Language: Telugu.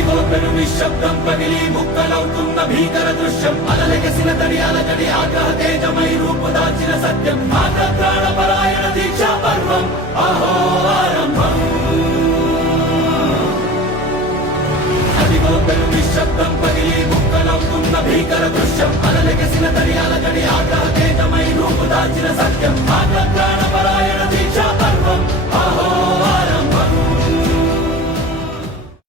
అదిగో పెను నిశ్శబ్దం పగిలి ముక్కలవుతున్న భీకర దృశ్యం అలలెగసిన తడి అలజడి ఆగ్రహ తేజమై రూపుదాల్చిన సత్యం ప్రాణపరాయణ దీక్షా పర్వం అహో ఆరంభం అదిగో పెను నిశ్శబ్దం పగిలి ముక్కలవుతున్న భీకర దృశ్యం అలలెగసిన తడి అలజడి ఆగ్రహ తేజమై రూపుదాల్చిన సత్యం ప్రాణపరాయణ దీక్షా పర్వం అహో